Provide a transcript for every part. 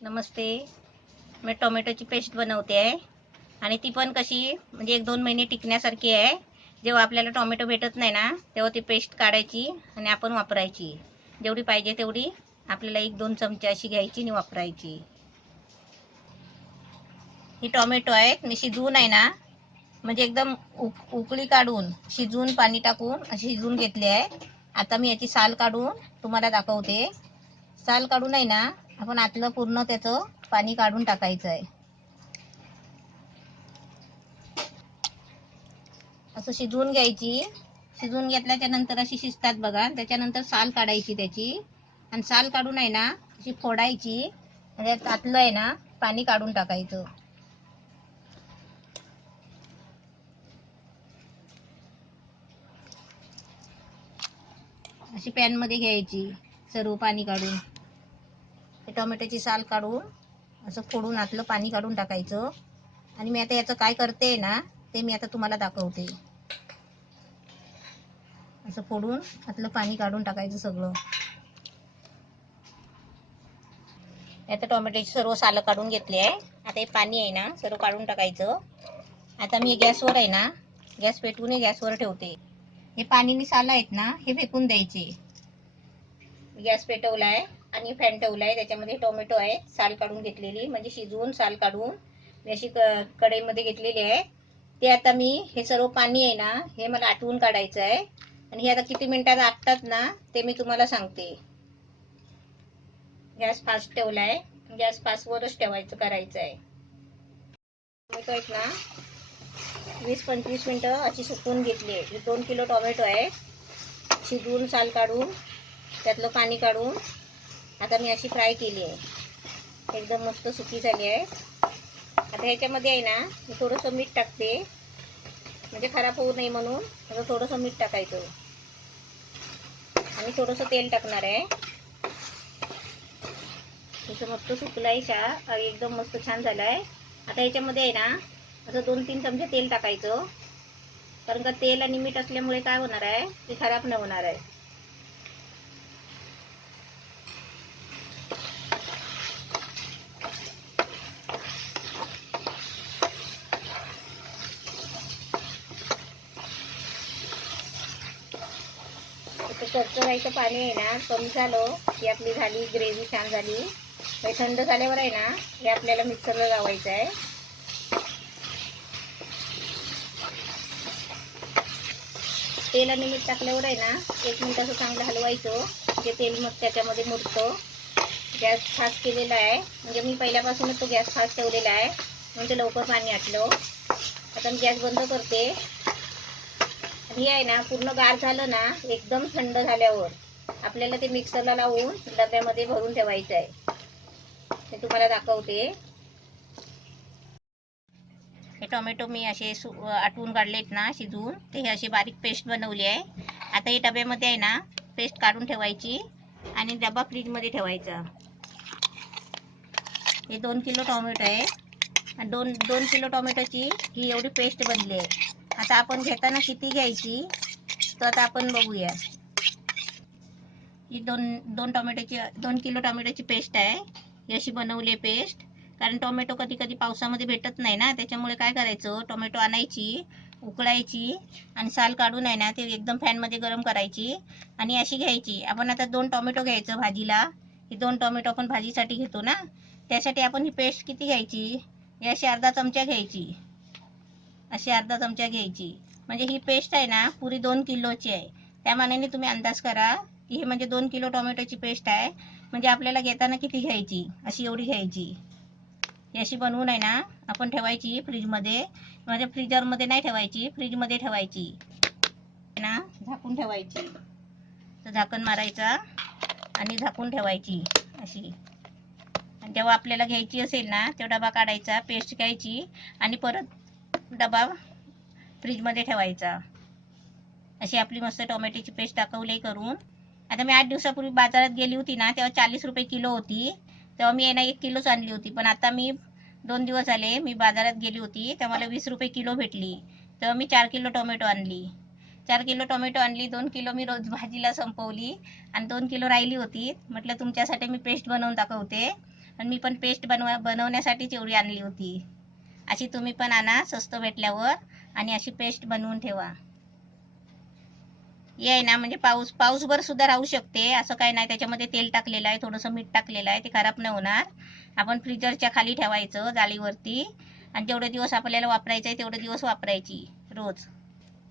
नमस्ते. मी टोमॅटोची पेस्ट बनवते आहे आणि ती पण कशी म्हणजे 1-2 महिने टिकण्यासारखी आहे. जेव्हा आपल्याला टोमॅटो भेटत नाही ना तेव्हा ती पेस्ट काढायची आणि आपण वापरायची. जेवढी पाहिजे तेवढी आपल्याला 1-2 चमचे अशी घ्यायची आणि वापरायची. ही टोमॅटो आहेत मी शिजवून आहे ना म्हणजे एकदम उकळी काढून शिजवून पाणी टाकून अशी शिजवून घेतली आहे. आता मी याची साल काढून तुम्हाला दाखवते. साल काढून आहे ना आपण आतलं पूर्ण त्याचं पाणी काढून टाकायचं आहे. असं शिजवून घ्यायची. शिजवून घेतल्याच्या नंतर अशी शिजतात बघा. त्याच्यानंतर साल काढायची त्याची आणि साल काढून आहे ना अशी फोडायची म्हणजे आतलं आहे ना पाणी काढून टाकायचं. अशी पॅन मध्ये घ्यायची सर्व पाणी काढून. टोमॅटोची साल काढून असं फोडून आतलं पाणी काढून टाकायचं. आणि मी आता याचं काय करते ना ते मी आता तुम्हाला दाखवते. असं फोडून आतलं पाणी काढून टाकायचं सगळं. आता टोमॅटोची सर्व सालं काढून घेतली आहे. आता हे पाणी आहे ना सर्व काढून टाकायचं. आता मी गॅसवर आहे ना गॅस पेटवून गॅसवर ठेवते. हे पाणी आणि सालं आहेत ना हे फेकून द्यायचे. गॅस पेटवलाय आणि फॅन ठेवलाय. त्याच्यामध्ये टोमॅटो आहे साल काढून घेतलेली म्हणजे शिजवून साल काढून मी अशी कढईमध्ये घेतलेली आहे. ते आता मी हे सर्व पाणी आहे ना हे मला आटवून काढायचं आहे आणि हे आता किती मिनिटात आटतात ना ते मी तुम्हाला सांगते. गॅस फास्ट ठेवलाय. गॅस फास्टवरच ठेवायचं करायचं आहे. टोमॅटो आहेत ना 20-25 मिनिटं अशी सुकवून घेतली आहे. 2 किलो टोमॅटो आहे. शिजवून साल काढून त्यातलं पाणी काढून आता मी अशी फ्राय केली आहे. एकदम मस्त सुकी झाली आहे. आता ह्याच्यामध्ये आहे ना मी थोडंसं मीठ टाकते म्हणजे खराब होऊ नये म्हणून. आता थोडंसं मीठ टाकायचं आणि थोडंसं तेल टाकणार आहे. तसं मस्त सुकलाय चहा एकदम मस्त छान झालाय. आता ह्याच्यामध्ये आहे ना असं 2-3 चमचे तेल टाकायचं कारण का तेल आणि मीठ असल्यामुळे काय होणार आहे ते खराब नाही होणार आहे. चरचरायचं पाणी आहे ना कमी झालं की आपली झाली ग्रेव्ही छान झाली. हे थंड झाल्यावर आहे ना हे आपल्याला मिक्सरला लावायचं आहे. तेल आणि मीठ टाकल्यावर आहे ना 1 मिनिट असं चांगलं हलवायचं म्हणजे तेल मग त्याच्यामध्ये मुरतं. गॅस फास्ट केलेला आहे म्हणजे मी पहिल्यापासूनच तो गॅस फास्ट ठेवलेला आहे म्हणजे लवकर पाणी आटलं. आता मी गॅस बंद करते. हे आहे ना पूर्ण गार झालं ना एकदम थंड झाल्यावर आपल्याला ते मिक्सरला लावून डब्यामध्ये भरून ठेवायचं आहे. ते तुम्हाला दाखवते. हे टोमॅटो मी असे आटवून काढलेत ना शिजवून ते हे अशी बारीक पेस्ट बनवली आहे. आता हे डब्यामध्ये आहे ना पेस्ट काढून ठेवायची आणि डबा फ्रीजमध्ये ठेवायचा. हे 2 किलो टोमॅटो आहे आणि 2 किलो टोमॅटोची ही एवढी पेस्ट बनली आहे. आता आपण घेताना किती घ्यायची तर आता आपण बघूया. ही 2 किलो टोमॅटोची पेस्ट आहे. ही अशी बनवली आहे पेस्ट. कारण टोमॅटो कधी कधी पावसामध्ये भेटत नाही ना त्याच्यामुळे काय करायचं टोमॅटो आणायची उकळायची आणि साल काढून आहे ना ते एकदम फॅनमध्ये गरम करायची आणि अशी घ्यायची. आपण आता 2 टोमॅटो घ्यायचं भाजीला. ही 2 टोमॅटो आपण भाजीसाठी घेतो ना त्यासाठी आपण ही पेस्ट किती घ्यायची ही अशी अर्धा चमचा घ्यायची. अशी अर्धा चमचा घ्यायची म्हणजे ही पेस्ट आहे ना पुरी 2 किलोची आहे. त्या मानाने तुम्ही अंदाज करा की हे म्हणजे 2 किलो टोमॅटोची पेस्ट आहे म्हणजे आपल्याला घेताना किती घ्यायची अशी एवढी घ्यायची. ही अशी बनवून आहे ना आपण ठेवायची फ्रीजमध्ये म्हणजे फ्रीजरमध्ये नाही ठेवायची फ्रीजमध्ये ठेवायची ना. झाकून ठेवायची. तर झाकण मारायचा आणि झाकून ठेवायची अशी. आणि जेव्हा आपल्याला घ्यायची असेल ना तेव्हा डबा काढायचा पेस्ट घ्यायची आणि परत डबा फ्रीजमध्ये ठेवायचा. अशी आपली मस्त टोमॅटोची पेस्ट दाखवली करून. आता मी 8 दिवसापूर्वी बाजारात गेली होती ना तेव्हा 40 रुपये किलो होती. तेव्हा मी ना 1 किलोच आणली होती. पण आता मी 2 दिवस झाले मी बाजारात गेली होती तेव्हा मला 20 रुपये किलो भेटली. तेव्हा मी 4 किलो टोमॅटो आणली. 4 किलो टोमॅटो आणली, 2 किलो मी रोज भाजीला संपवली आणि 2 किलो राहिली होती. म्हटलं तुमच्यासाठी मी पेस्ट बनवून दाखवते. आणि मी पण पेस्ट बनवण्यासाठीच एवढी आणली होती. अशी तुम्ही पण आणा स्वस्त भेटल्यावर आणि अशी पेस्ट बनवून ठेवा. हे आहे ना, म्हणजे पाऊसभर सुद्धा राहू शकते, असं काही नाही. त्याच्यामध्ये तेल टाकलेलं आहे, थोडंसं मीठ टाकलेलं आहे, ते खराब नाही होणार. आपण फ्रीजरच्या खाली ठेवायचं जाळीवरती आणि जेवढे दिवस आपल्याला वापरायचं आहे तेवढे दिवस वापरायची रोज.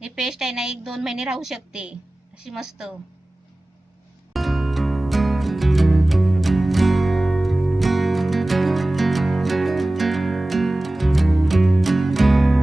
हे पेस्ट आहे ना 1-2 महिने राहू शकते अशी मस्त.